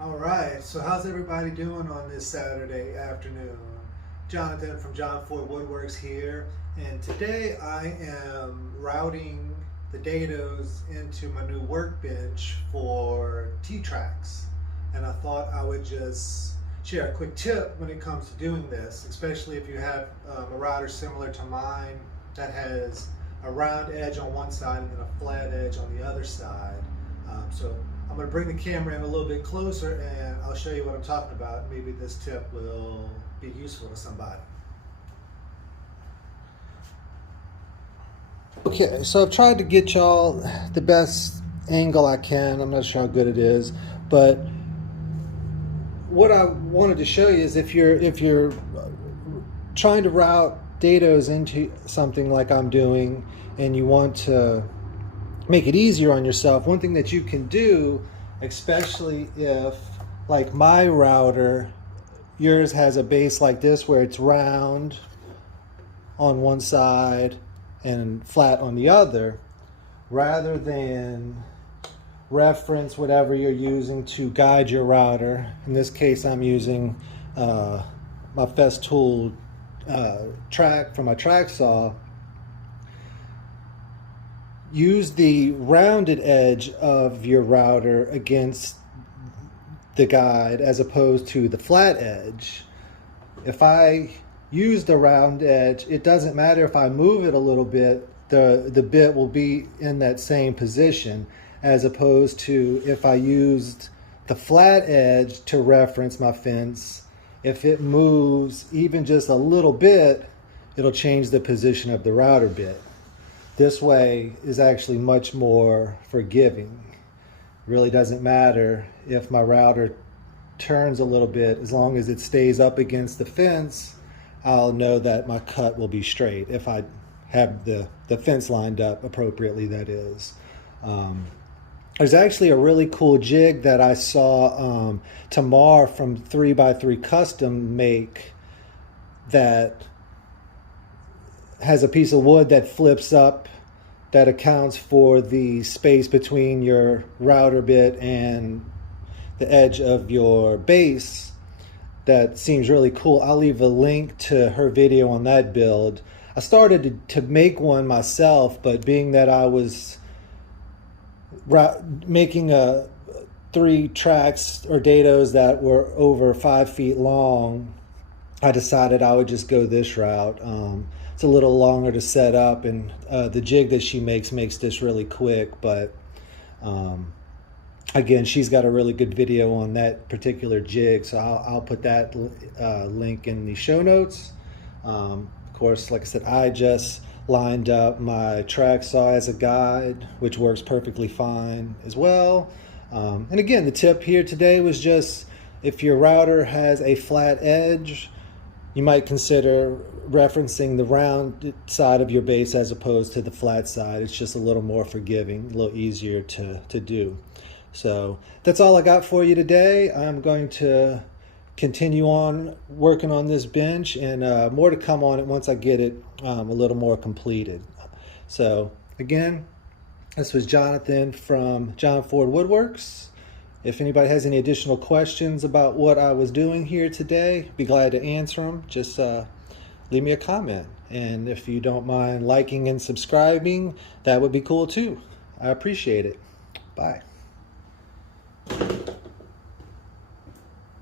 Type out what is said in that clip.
All right, so how's everybody doing on this Saturday afternoon? Jonathan from Jon Ford Woodworks here, and today I am routing the Dados into my new workbench for T-tracks. And I thought I would just share a quick tip when it comes to doing this, especially if you have a router similar to mine that has a round edge on one side and then a flat edge on the other side. So I'm going to bring the camera in a little bit closer and I'll show you what I'm talking about. Maybe this tip will be useful to somebody. Okay, so I've tried to get y'all the best angle I can. I'm not sure how good it is, but what I wanted to show you is if you're trying to route Dados into something like I'm doing and you want to make it easier on yourself, one thing that you can do, especially if, like my router, yours has a base like this where it's round on one side and flat on the other, rather than reference whatever you're using to guide your router. In this case, I'm using my Festool track for my track saw. Use the rounded edge of your router against the guide as opposed to the flat edge. If I use the round edge, it doesn't matter if I move it a little bit, the bit will be in that same position, as opposed to if I used the flat edge to reference my fence. If it moves even just a little bit, it'll change the position of the router bit. This way is actually much more forgiving. It really doesn't matter if my router turns a little bit, as long as it stays up against the fence, I'll know that my cut will be straight if I have the fence lined up appropriately, that is. There's actually a really cool jig that I saw Tamar from 3x3 Custom make that has a piece of wood that flips up that accounts for the space between your router bit and the edge of your base. That seems really cool. I'll leave a link to her video on that build. I started to make one myself, but being that I was making 3 tracks or dados that were over 5 feet long, I decided I would just go this route. It's a little longer to set up, and the jig that she makes this really quick, but again, she's got a really good video on that particular jig, so I'll put that link in the show notes. Of course, like I said, I just lined up my track saw as a guide, which works perfectly fine as well. And again, the tip here today was just, if your router has a flat edge, you might consider referencing the round side of your base as opposed to the flat side. It's just a little more forgiving, a little easier to do. So that's all I got for you today. I'm going to continue on working on this bench, and more to come on it once I get it a little more completed. So again, this was Jonathan from Jon Ford Woodworks. If anybody has any additional questions about what I was doing here today, be glad to answer them. Just leave me a comment. And if you don't mind liking and subscribing, that would be cool too. I appreciate it. Bye.